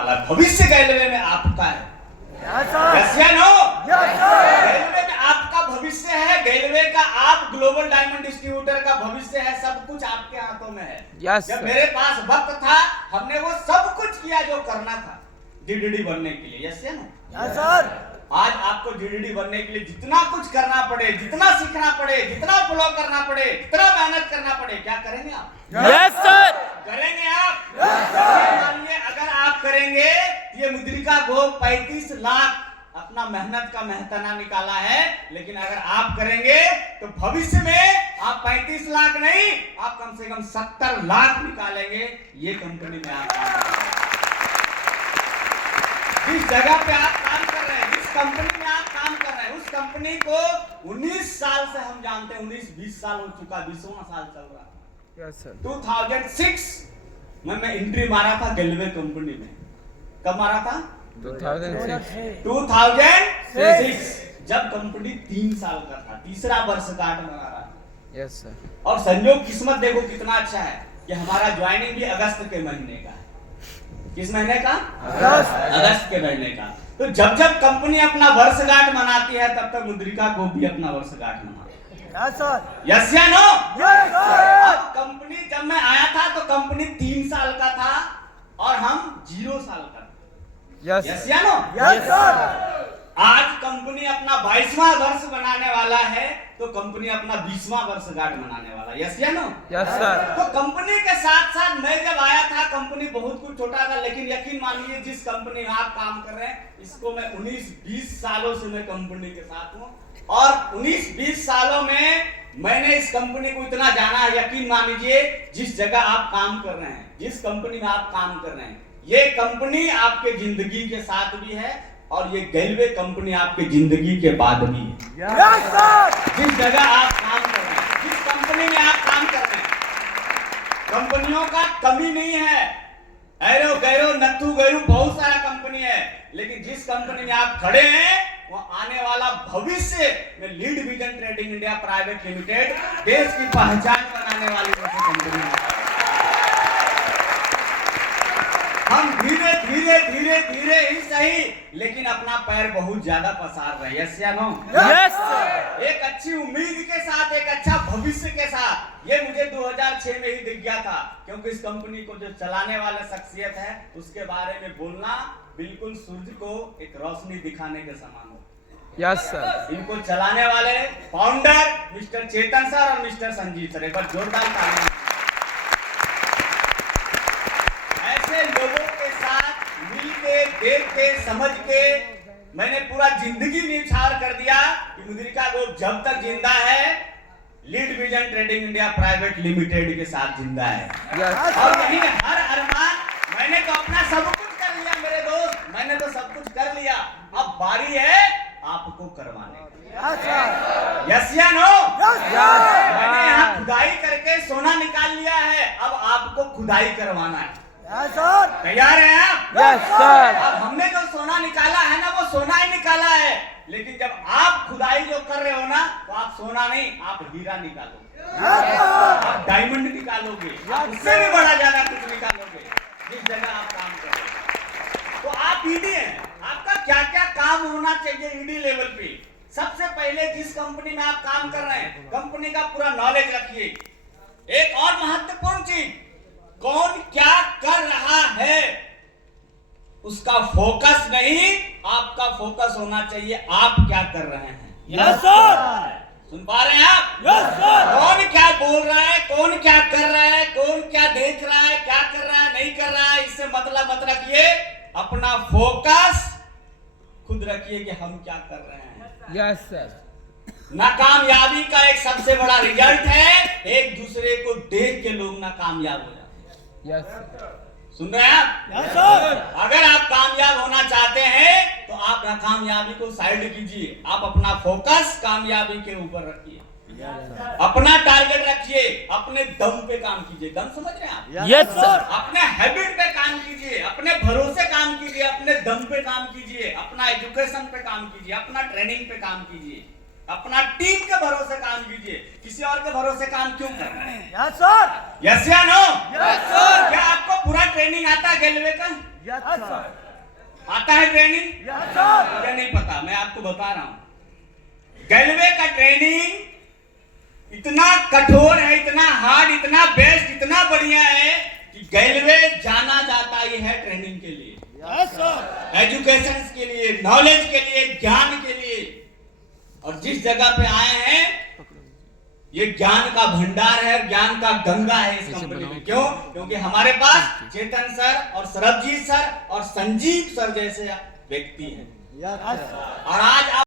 वाला है। भविष्य गैलवे में आपका है। यस या नो? गैलवे में आपका भविष्य है। गैलवे का आप ग्लोबल डायमंड डिस्ट्रीब्यूटर का भविष्य है। सब कुछ आपके हाथों में है। जब मेरे पास वक्त था हमने वो सब कुछ किया जो करना था डीडीडी बनने के लिए। यस या नो? आज आपको डीडीडी बनने के लिए जितना कुछ करना पड़े, जितना सीखना पड़े, जितना फॉलो करना पड़े, जितना मेहनत करना पड़े, क्या करेंगे आप? Yes sir. करेंगे आप? मानिए अगर आप करेंगे, ये मुद्रिका को 35 लाख अपना मेहनत का मेहतना निकाला है, लेकिन अगर आप करेंगे तो भविष्य में आप 35 लाख नहीं, आप कम से कम 70 लाख निकालेंगे। ये कंपनी में आप जिस जगह पे आप काम कर रहे हैं, जिस कंपनी में आप काम कर रहे हैं, उस कंपनी को 19 साल से हम जानते हैं। 19-20 साल हो चुका, 20वां साल चल रहा है। Yes sir. 2006 में मैं एंट्री मारा था गैलवे कंपनी में। कब मारा था? 2006 जब कंपनी 3 साल का था, तीसरा वर्षगांठ मना रहा है। Yes sir. और संयोग किस्मत देखो कितना अच्छा है कि हमारा ज्वाइनिंग भी अगस्त के महीने का है। किस महीने का? अगस्त के महीने का। तो जब जब कंपनी अपना वर्षगांठ मनाती है तब तक मुद्रिका को भी अपना वर्षगांठ मनाती है। यस या नो? अब कंपनी जब मैं आया था तो कंपनी 3 साल का था और हम 0 साल का था। यस या नो? आज कंपनी अपना 22वां वर्ष बनाने वाला है तो कंपनी अपना 20वां वर्षगांठ मनाने वाला है। यस या नो? Yes sir. तो कंपनी के साथ साथ मैं जब आया था कंपनी बहुत कुछ छोटा था, लेकिन यकीन मानिए जिस कंपनी में आप काम कर रहे हैं इसको मैं 19-20 सालों से मैं कंपनी के साथ हूं और 19-20 सालों में मैंने इस कंपनी को इतना जाना है। यकीन मान लीजिए जिस जगह आप काम कर रहे हैं, जिस कंपनी में आप काम कर रहे हैं, ये कंपनी आपके जिंदगी के साथ भी है और ये गैलवे कंपनी आपके जिंदगी के बाद भी है। जिस जगह आप काम कर रहे हैं, जिस कंपनी में आप काम कर रहे हैं, कंपनियों का कमी नहीं है। एरो गैरो नत्थु गैरू बहुत सारा कंपनी है, लेकिन जिस कंपनी में आप खड़े हैं वो आने वाला भविष्य में lead vision trading India private limited देश की पहचान बनाने वाली कंपनी है। हम धीरे धीरे धीरे धीरे ही सही लेकिन अपना पैर बहुत ज्यादा पसार रहे हैं। यस या नो? Yes sir. एक अच्छी उम्मीद के साथ, एक अच्छा भविष्य के साथ। ये मुझे 2006 में ही दिख गया था, क्योंकि इस कंपनी को जो चलाने वाला शख्सियत है उसके बारे में बोलना बिल्कुल सूरज को एक रोशनी दिखाने के समान हो। Yes sir. इनको चलाने वाले फाउंडर मिस्टर चेतन सर और मिस्टर संजीव सर, एक बार जोरदार तालियां। ऐसे लोगों के साथ मिल के, देख के, समझ के मैंने पूरा जिंदगी निछावर कर दिया कि मुद्रिका ग्रुप जब तक जिंदा है lead vision trading India private limited के साथ जिंदा है। और यही हर अरमान, मैंने तो अपना सब कुछ कर लिया मेरे दोस्त, मैंने तो सब कुछ कर लिया, अब बारी है आपको करवाने की। यस या नो? मैंने यहाँ खुदाई करके सोना निकाल लिया है, अब आपको खुदाई करवाना है। तैयार हैं आप? Yes sir. अब हमने जो सोना निकाला है ना वो सोना ही निकाला है, लेकिन जब आप खुदाई जो कर रहे हो ना तो आप सोना नहीं, आप हीरा निकालोगे, आप डायमंड निकालोगे, आप उससे भी बड़ा ज्यादा कुछ निकालोगे जिस जगह आप काम कर रहे हो। तो आप ईडी हैं, आपका क्या क्या काम होना चाहिए ईडी लेवल पे। सबसे पहले जिस कंपनी में आप काम कर रहे हैं कंपनी का पूरा नॉलेज रखिए। एक और महत्वपूर्ण चीज, कौन क्या कर रहा है उसका फोकस नहीं, आपका फोकस होना चाहिए आप क्या कर रहे हैं। Yes sir. सुन पा रहे हैं आप? Yes sir. कौन क्या बोल रहा है, कौन क्या कर रहा है, कौन क्या देख रहा है, क्या कर रहा है, नहीं कर रहा है, इससे मतलब मत रखिए। अपना फोकस खुद रखिए कि हम क्या कर रहे हैं। Yes sir. नाकामयाबी का एक सबसे बड़ा रिजल्ट है एक दूसरे को देख के लोग नाकामयाब हो जाते हैं। Yes sir. सुन रहे हैं आप? Yes sir. अगर आप कामयाब होना चाहते हैं तो आप नाकामयाबी को साइड कीजिए, आप अपना फोकस कामयाबी के ऊपर रखिए, अपना टारगेट रखिए, अपने दम पे काम कीजिए। दम समझ रहे हैं आप? Yes sir. अपने हैबिट पे काम कीजिए, अपने भरोसे काम कीजिए, अपने दम पे काम कीजिए, अपना एजुकेशन पे काम कीजिए, अपना ट्रेनिंग पे काम कीजिए। अपना टीम के भरोसे काम कीजिए, किसी और के भरोसे काम क्यों कर रहे हैं? यस सर, यस या नो? यस सर, क्या आपको पूरा ट्रेनिंग आता है रेलवे का? यस सर, आता है ट्रेनिंग? यस सर, मुझे नहीं पता, मैं आपको बता रहा हूं। रेलवे का ट्रेनिंग इतना कठोर है, इतना हार्ड, इतना बेस्ट, इतना बढ़िया है कि रेलवे जाना जाता ही है ट्रेनिंग के लिए, यस सर, एजुकेशन के लिए, नॉलेज के लिए, ज्ञान के लिए। और जिस जगह पे आए हैं ये ज्ञान का भंडार है, ज्ञान का गंगा है इस कंपनी में। क्यों? क्योंकि हमारे पास चेतन सर और सरबजीत सर और संजीव सर जैसे व्यक्ति हैं। Yes sir. और आज आप